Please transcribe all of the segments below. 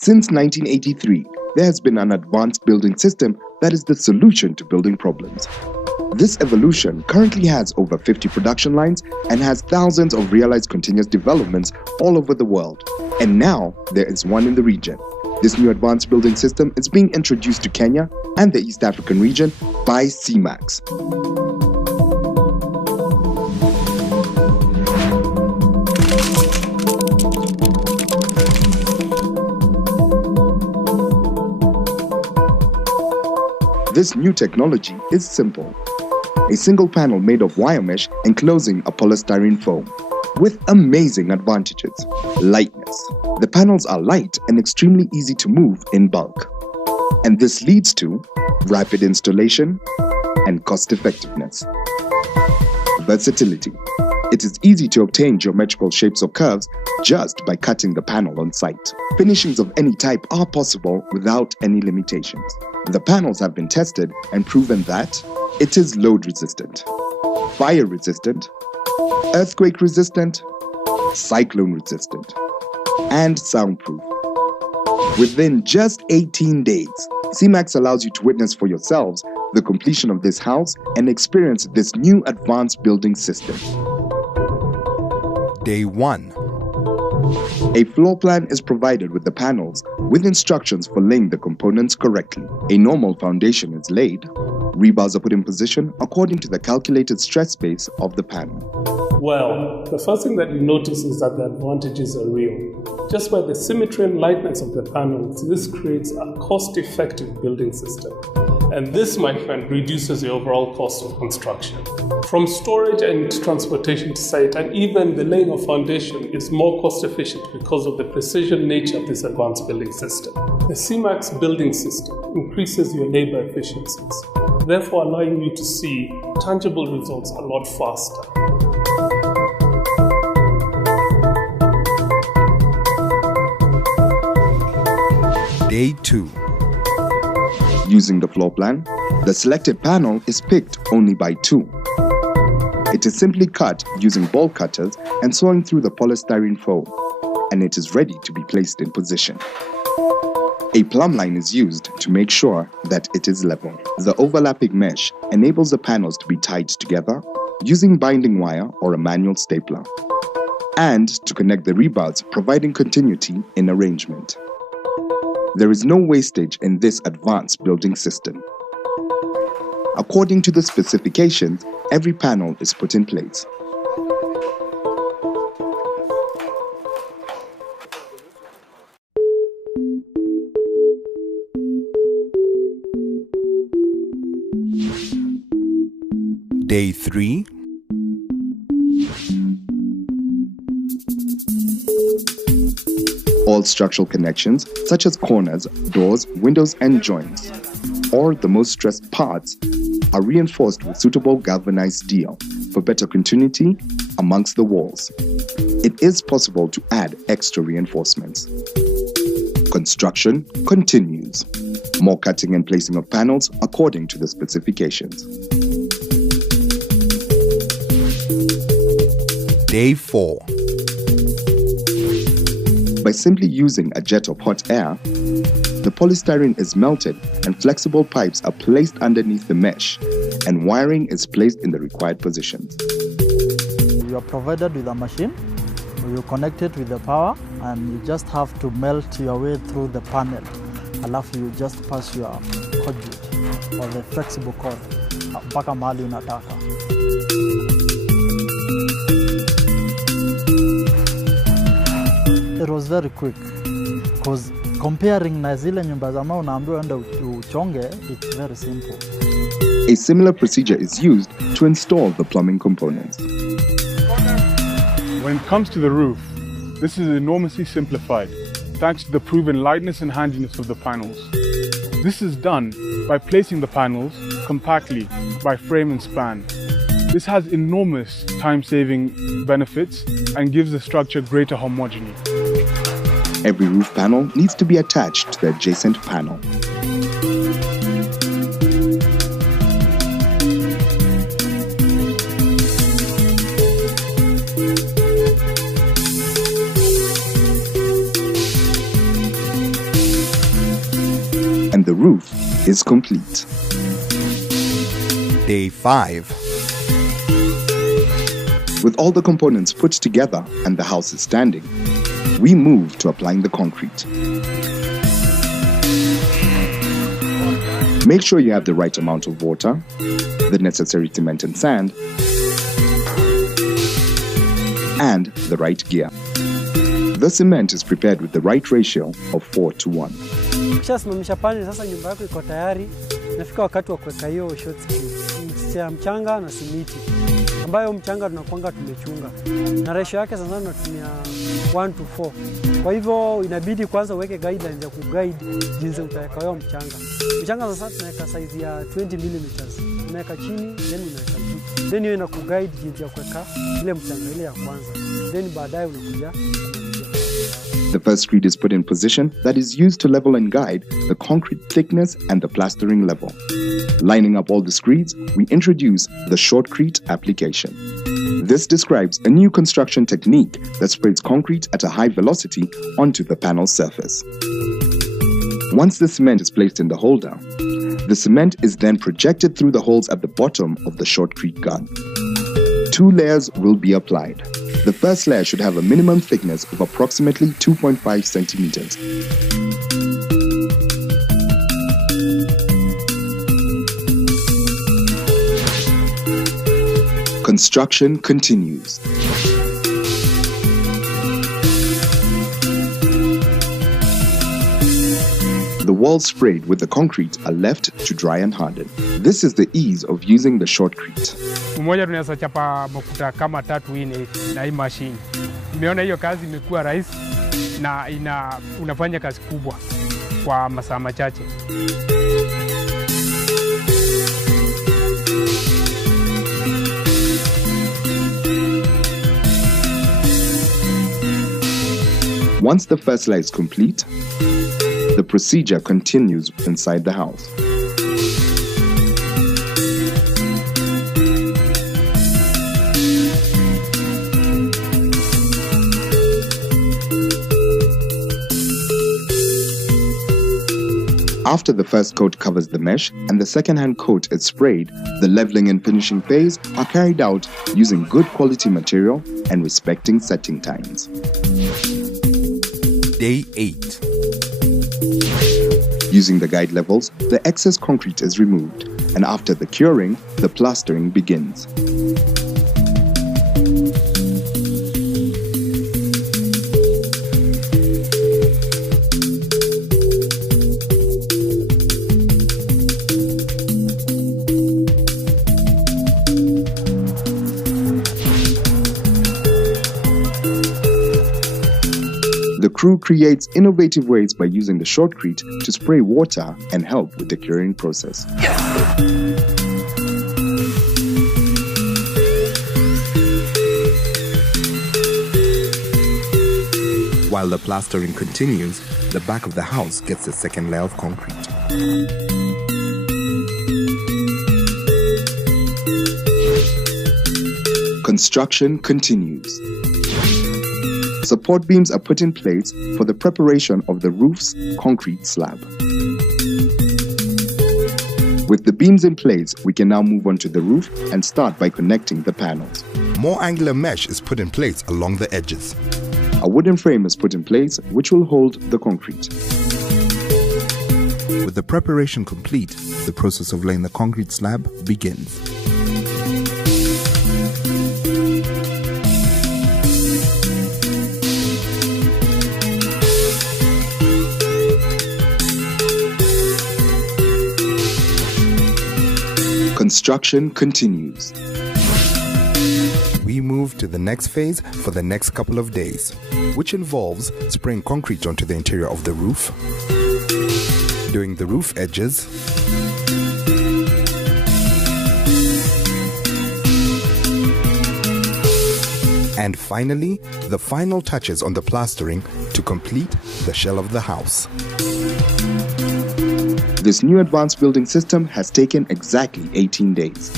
Since 1983, there has been an advanced building system that is the solution to building problems. This evolution currently has over 50 production lines and has thousands of realized continuous developments all over the world. And now, there is one in the region. This new advanced building system is being introduced to Kenya and the East African region by CMAX. This new technology is simple. A single panel made of wire mesh enclosing a polystyrene foam, with amazing advantages. Lightness. The panels are light and extremely easy to move in bulk. And this leads to rapid installation and cost effectiveness. Versatility. It is easy to obtain geometrical shapes or curves just by cutting the panel on site. Finishings of any type are possible without any limitations. The panels have been tested and proven that it is load resistant, fire resistant, earthquake resistant, cyclone resistant, and soundproof. Within just 18 days, CMAX allows you to witness for yourselves the completion of this house and experience this new advanced building system. Day 1. A floor plan is provided with the panels with instructions for laying the components correctly. A normal foundation is laid. Rebars are put in position according to the calculated stress base of the panel. Well, the first thing that you notice is that the advantages are real. Just by the symmetry and lightness of the panels, this creates a cost-effective building system. And this, my friend, reduces the overall cost of construction. From storage and transportation to site, and even the laying of foundation is more cost efficient because of the precision nature of this advanced building system. The CMAX building system increases your labor efficiencies, therefore allowing you to see tangible results a lot faster. Day 2. Using the floor plan, the selected panel is picked only by 2. It is simply cut using ball cutters and sawing through the polystyrene foam, and it is ready to be placed in position. A plumb line is used to make sure that it is level. The overlapping mesh enables the panels to be tied together using binding wire or a manual stapler, and to connect the rebars, providing continuity in arrangement. There is no wastage in this advanced building system. According to the specifications, every panel is put in place. Day 3. All structural connections, such as corners, doors, windows, and joints, or the most stressed parts, are reinforced with suitable galvanized steel for better continuity amongst the walls. It is possible to add extra reinforcements. Construction continues. More cutting and placing of panels according to the specifications. Day 4. By simply using a jet of hot air, the polystyrene is melted and flexible pipes are placed underneath the mesh, and wiring is placed in the required positions. You are provided with a machine, you connect it with the power, and you just have to melt your way through the panel. Alafu you just pass your conduit or the flexible cord mpaka mahali unataka. It was very quick because comparing na zile nyumba za mawe unaambiwa enda uchonge, it's very simple. A similar procedure is used to install the plumbing components. When it comes to the roof, this is enormously simplified thanks to the proven lightness and handiness of the panels. This is done by placing the panels compactly by frame and span. This has enormous time-saving benefits and gives the structure greater homogeneity. Every roof panel needs to be attached to the adjacent panel. the roof is complete. Day 5. With all the components put together and the house is standing, we move to applying the concrete. Make sure you have the right amount of water, the necessary cement and sand, and the right gear. The cement is prepared with the right ratio of 4:1. Ukishasimamisha pale sasa nyumba yako iko tayari, nafika wakati wa kuweka hiyo short mix ya mchanga na simiti. Ambayo mchanga tunakuanga tumechunga. Na ratio yake sasa tunatumia 1:4. Kwa hivyo inabidi kwanza uweke guidelines ya kuguide jinsi utaweka hiyo mchanga. Mchanga sasa tunaweka size ya 20 mm. Unaweka chini, then unaweka juu. Then hiyo inakuguide jinsi ya kuweka ile mchanga ile ya kwanza. Then baadaye unakuja. The first screed is put in position that is used to level and guide the concrete thickness and the plastering level. Lining up all the screeds, we introduce the shotcrete application. This describes a new construction technique that sprays concrete at a high velocity onto the panel surface. Once the cement is placed in the holder, the cement is then projected through the holes at the bottom of the shotcrete gun. 2 layers will be applied. The first layer should have a minimum thickness of approximately 2.5 centimeters. Construction continues. The walls sprayed with the concrete are left to dry and harden. This is the ease of using the shotcrete. Mmoja tunaweza chapa mafuta kama 3-4 na hii machine. Nimeona hiyo kazi imekuwa rahisi na unafanya kazi kubwa kwa masaa machache. Once the first layer is complete, the procedure continues inside the house. After the first coat covers the mesh and the second-hand coat is sprayed, the leveling and finishing phase are carried out using good quality material and respecting setting times. Day 8. Using the guide levels, the excess concrete is removed, and after the curing, the plastering begins. The crew creates innovative ways by using the shotcrete to spray water and help with the curing process. While the plastering continues, the back of the house gets a second layer of concrete. Construction continues. Support beams are put in place for the preparation of the roof's concrete slab. With the beams in place, we can now move on to the roof and start by connecting the panels. More angular mesh is put in place along the edges. A wooden frame is put in place which will hold the concrete. With the preparation complete, the process of laying the concrete slab begins. Construction continues. We move to the next phase for the next couple of days, which involves spraying concrete onto the interior of the roof, doing the roof edges, and finally, the final touches on the plastering to complete the shell of the house. This new advanced building system has taken exactly 18 days.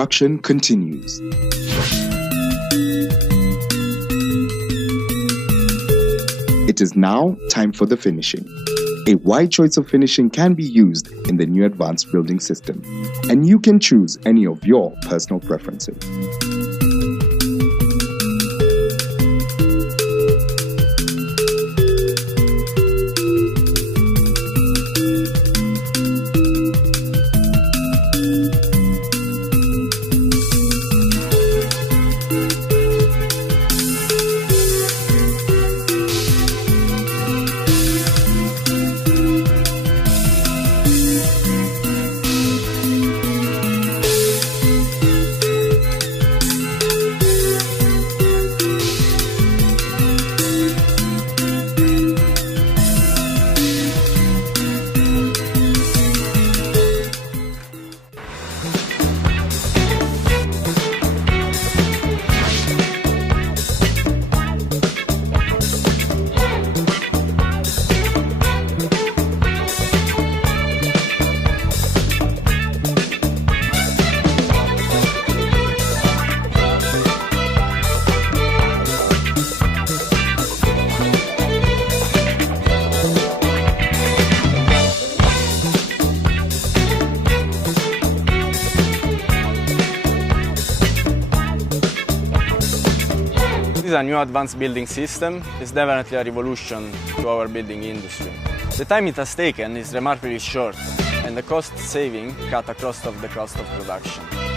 construction continues. It is now time for the finishing. A wide choice of finishing can be used in the new advanced building system, and you can choose any of your personal preferences. This is a new advanced building system. It's definitely a revolution to our building industry. The time it has taken is remarkably short, and the cost saving cut across the cost of production.